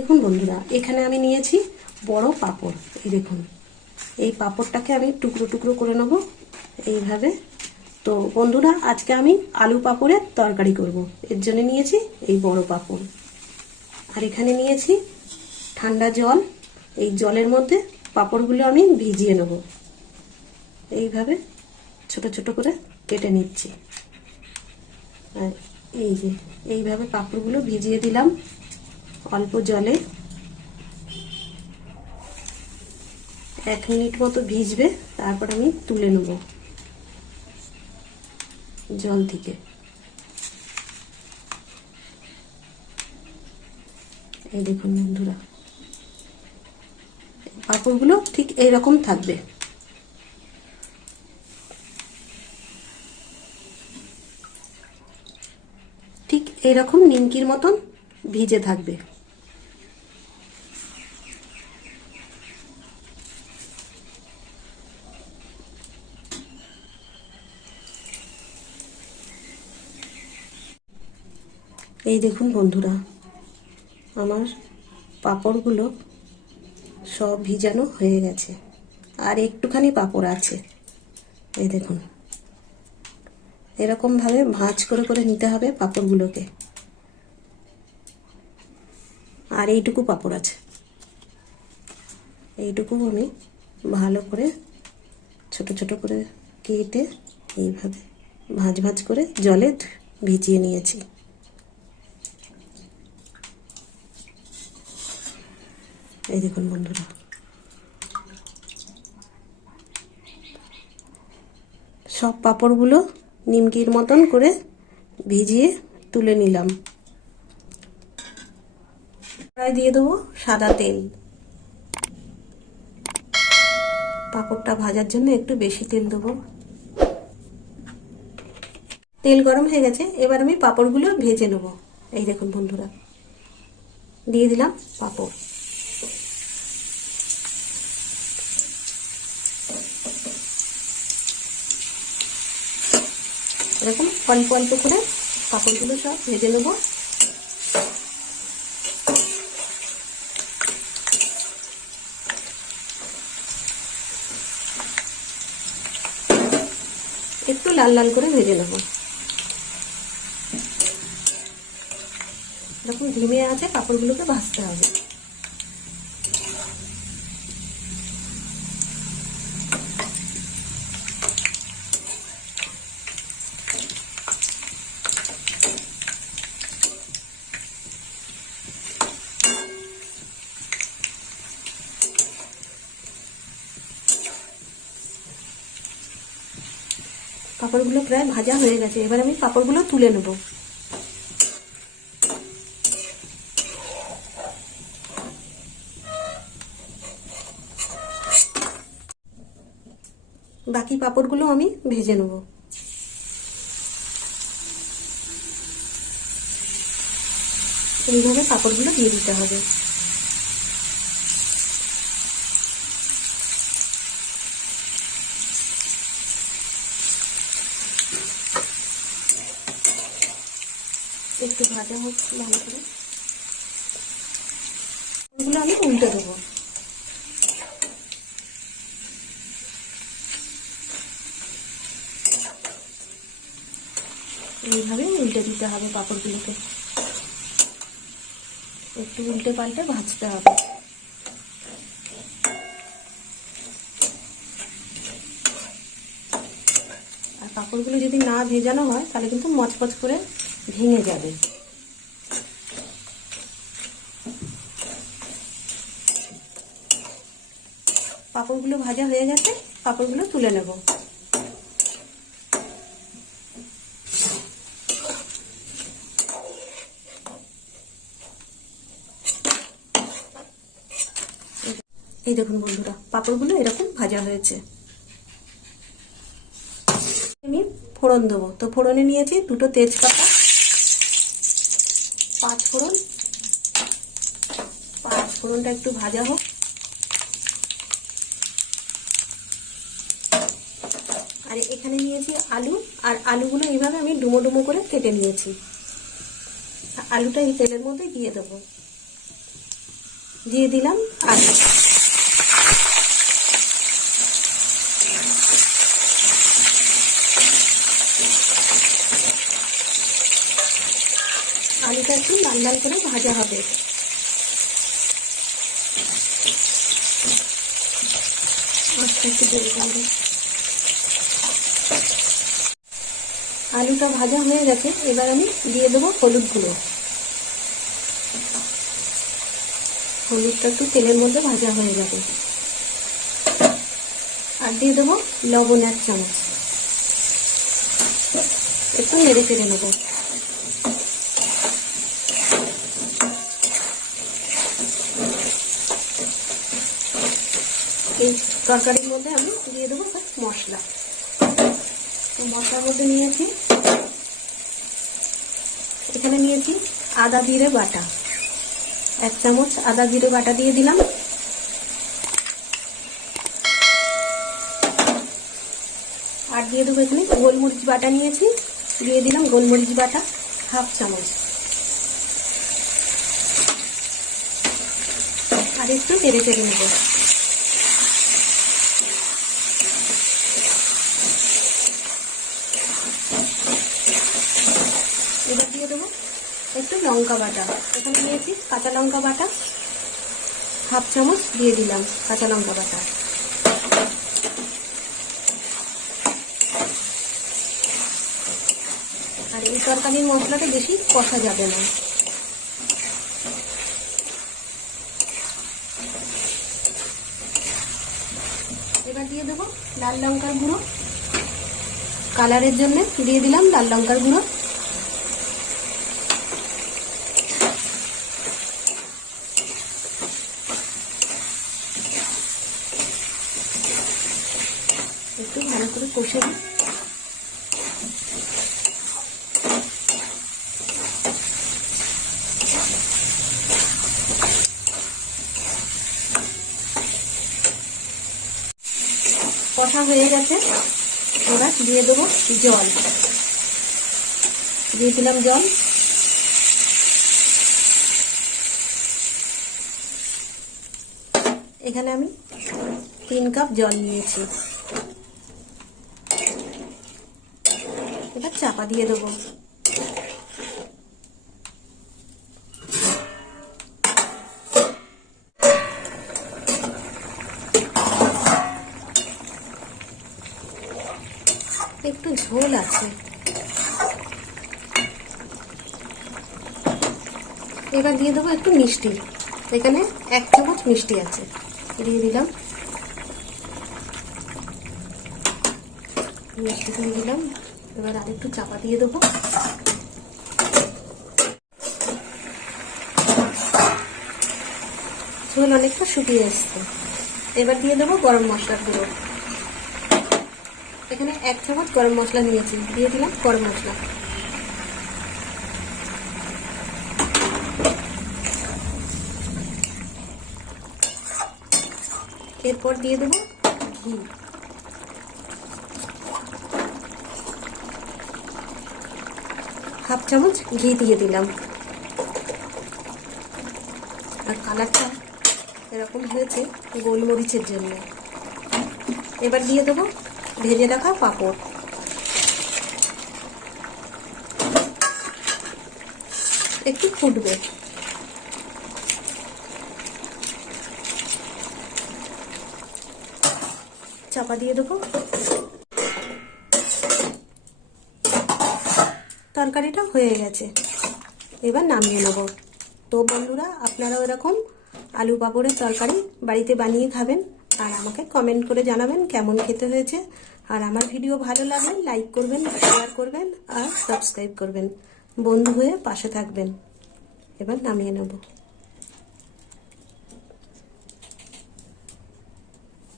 দেখুন বন্ধুরা, এখানে আমি নিয়েছি বড় পাপড়। এই দেখুন, এই পাপড়টাকে আমি টুকরো টুকরো করে নেব এইভাবে। তো বন্ধুরা, আজকে আমি আলু পাপড়ের তরকারি করব। এর জন্য নিয়েছি এই বড় পাপড়। আর এখানে নিয়েছি ঠান্ডা জল। এই জলের মধ্যে পাপড়গুলো আমি ভিজিয়ে নেব। এইভাবে ছোট ছোট করে কেটে নিচ্ছি। আর এই যে, এইভাবে পাপড়গুলো ভিজিয়ে দিলাম। অল্প জলে এক মিনিট মতো ভিজবে, তারপর আমি তুলে নেব জল থেকে। এই দেখুন বন্ধুরা, পাঁপড়গুলো ঠিক এইরকম থাকবে। ঠিক এইরকম নিমকির মতন ভিজে থাকবে। এই দেখুন বন্ধুরা, আমার পাঁপড়গুলো সব ভিজানো হয়ে গেছে। আর একটুখানি পাপড় আছে। এই দেখুন, এরকমভাবে ভাঁজ করে করে নিতে হবে পাঁপড়গুলোকে। আর এইটুকু পাঁপড় আছে। এইটুকু আমি ভালো করে ছোট ছোট করে কেটে এইভাবে ভাঁজ ভাঁজ করে জলে ভিজিয়ে নিয়েছি। এই দেখুন বন্ধুরা। সব পাঁপড়গুলো নিমকির মতন করে ভিজিয়ে তুলে নিলাম। কড়াই দিয়ে দেবো সাদা তেল। পাঁপড়টা ভাজার জন্য একটু বেশি তেল দেবো। তেল গরম হয়ে গেছে, এবার আমি পাঁপড়গুলো ভেজে নেব। এই দেখুন বন্ধুরা, দিয়ে দিলাম পাঁপড়। এরকম অল্প অল্প করে পাঁপড়গুলো সব ভেজে নেব একটু লাল লাল করে ভেজে নেব। এরকম ধিমে আছে কাপড়গুলোকে ভাজতে হবে। পাঁপড়গুলো প্রায় ভাজা হয়ে গেছে। এবার আমি পাঁপড়গুলো তুলে নেব। বাকি পাঁপড়গুলো আমি ভেজে নেব। এইভাবে পাঁপড়গুলো দিয়ে দিতে হবে। একটু ভাজা হোক, ভালো করে। ওগুলো আমি উল্টে দেবো। এইভাবে উল্টে দিতে হবে পাঁপড়গুলোকে। একটু উল্টে পাল্টে ভাজতে হবে। আর পাঁপড়গুলো যদি না ভেজানো হয়, তাহলে কিন্তু মচমচ করে ভেঙে যাবে। পাঁপড়গুলো ভাজা হয়ে গেছে, পাঁপড়গুলো তুলে নেব। এই দেখুন বন্ধুরা, পাঁপড়গুলো এরকম ভাজা হয়েছে। আমি ফোড়ন দেবো। তো ফোড়নে নিয়েছি দুটো তেজপাতা ফোড়নটা একটু ভাজা হোক। আর এখানে নিয়েছি আলু, আর আলুগুলো এইভাবে আমি ডুমো ডুমো করে কেটে নিয়েছি। আলুটা এই তেলের মধ্যে দিয়ে দেবো। দিয়ে দিলাম আলু। আলুটা একটু লাল লাল করে ভাজা হবে। আলুটা ভাজা হয়ে গেছে, এবার আমি দিয়ে দেবো হলুদ গুঁড়ো। হলুদটা একটু তেলের মধ্যে ভাজা হয়ে যাবে। আর দিয়ে দেবো লবণ এক চামচ। একটু নেড়ে চেড়ে নেব। এই তরকারির মধ্যে আমি দিয়ে দেবো মশলা। মশলার মধ্যে নিয়েছি, এখানে নিয়েছি আদা, জিরে, বাটা। এক চামচ আদা, জিরে, বাটা দিয়ে দিলাম। আর দিয়ে দেবো এখানে গোলমরিচ বাটা নিয়েছি, দিয়ে দিলাম গোলমরিচ বাটা, হাফ চামচ। আর একটু নেড়ে চেড়ে নেব এবার দিয়ে দেবো একটু লঙ্কা বাটা। এখানে নিয়েছি কাঁচা লঙ্কা বাটা। হাফ চামচ দিয়ে দিলাম কাঁচা লঙ্কা বাটা। আর এই তরকারির মশলাটা বেশি কষা যাবে না। এবার দিয়ে দেবো লাল লঙ্কার গুঁড়ো। কালারের জন্য দিয়ে দিলাম লাল লঙ্কার গুঁড়ো একটু ভালো করে কষে দিই কষা হয়ে গেছে। এবার দিয়ে দেবো জল। দিয়ে দিলাম জল। এখানে আমি তিন কাপ জল নিয়েছি। এবার চাপা দিয়ে দেবো। একটু ঝোল আছে। এবার দিয়ে দেবো একটু মিষ্টি। এখানে এক চামচ মিষ্টি আছে। দিয়ে দিলাম। মিষ্টি দিয়ে দিলাম। এবার আরেকটু চাপা দিয়ে দেবো। ঝোল অনেকটা শুকিয়ে এসছে। এবার দিয়ে দেবো গরম মশলার গুঁড়ো। এখানে এক চামচ গরম মশলা নিয়েছি। দিয়ে দিলাম গরম মশলা। এরপর দিয়ে দেবো ঘি। হাফ চামচ ঘি দিয়ে দিলাম। আর কালারটা এরকম হয়েছে গোলমরিচের জন্য। এবার দিয়ে দেবো ভেজে রাখা পাঁপড় একটু ফুটবে চাপা দিয়ে দেবো তরকারিটা হয়ে গেছে এবার নামিয়ে নেব তো বন্ধুরা আপনারাও এরকম আলু পাঁপড়ের তরকারি বাড়িতে বানিয়ে খাবেন আর আমাকে কমেন্ট করে জানাবেন কেমন খেতে হয়েছে। আর আমার ভিডিও ভালো লাগলে লাইক করবেন শেয়ার করবেন আর সাবস্ক্রাইব করবেন। বন্ধু হয়ে পাশে থাকবেন। এবার নামিয়ে নেব।